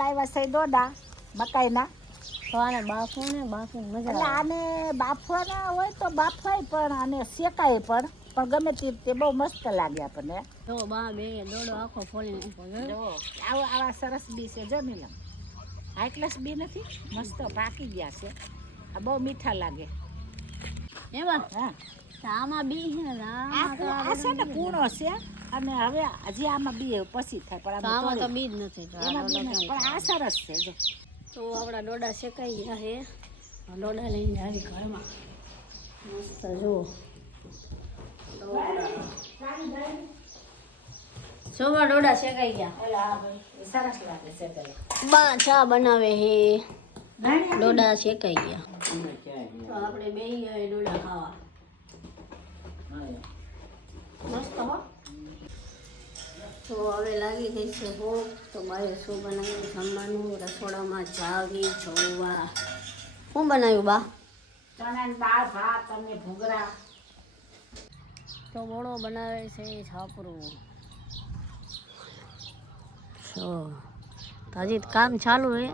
લાવ્યા છે ડોડા મકાઈના. તો આને બાફું મજા એટલે આને બાફવાના હોય તો બાફાય પણ અને શેકાય પણ ગમે તે બહુ મસ્ત લાગે આપણને. તો બા બે દોડો આખો ફોલી જો આવા સરસ બી છે જો નીલમ, હાઈ ક્લાસ બી નથી, મસ્ત પાકી ગયા છે. આ બહુ મીઠા લાગે. એમાં હા આમાં બી છે ને આ છે ને કૂણો છે અને હવે હજી આમાં બી પછી થાય પણ આમાં તો બી જ નથી. એમાં બી નથી પણ આ સરસ છે જો. તો આપણા ડોડા શેકાઈ ગયા છે. ડોડા લઈને આવી ઘરમાં મસ્ત જો સોવા ડોડા શેકાઈ ગયા. સરસ લાગે છે બા ચા બનાવે હે, ડોડા શેકાઈ ગયા. તો આપણે બે ગયા ડોડા ખાવા. મસ્ત હો. તો હવે લાગી ગઈ છે ભૂખ. તો બાએ શું બનાવ્યું જમવાનું? રસોડામાં જાવી જોવા. શું બનાવ્યું બા? ચણાની દાળ ભાત અને ભૂંગળા. તો બોળો બનાવે છે છાપરું. તો હજી કામ ચાલુ છે,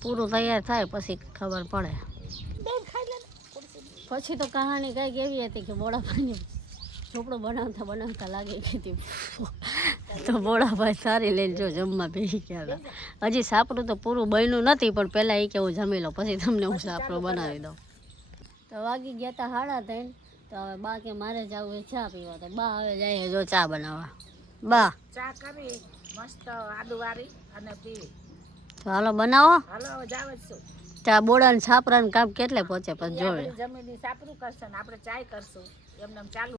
પૂરું તૈયાર થાય પછી ખબર પડે. પછી તો કહાની કંઈક એવી હતી કે બોળાભાઈની ઝૂંપડું બનાવતા લાગી ગઈ હતી. તો બોળાભાઈ સારી લઈને જો જમવા બેસી ગયા હતા. હજી સાપરું તો પૂરું બન્યું નથી પણ પહેલાં એ કે હું જમી લઉં પછી તમને હું સાપરું બનાવી દઉં. તો વાગી ગયા હતા 3:30. તો હવે બા કે મારે જવું એ ચા પીવા. તો બા હવે જાય જો ચા બનાવવા. બા ચા કરી મસ્ત આદુવાળી અને પીવી. તો હાલો બનાવો. હાલો હવે જાવ જ છું. ચા બોડા ને છાપરા કામ કેટલે પહોંચે પછી જોવે. જમીન સાપરું કરશે ને આપણે ચાય કરશું એમને ચાલુ.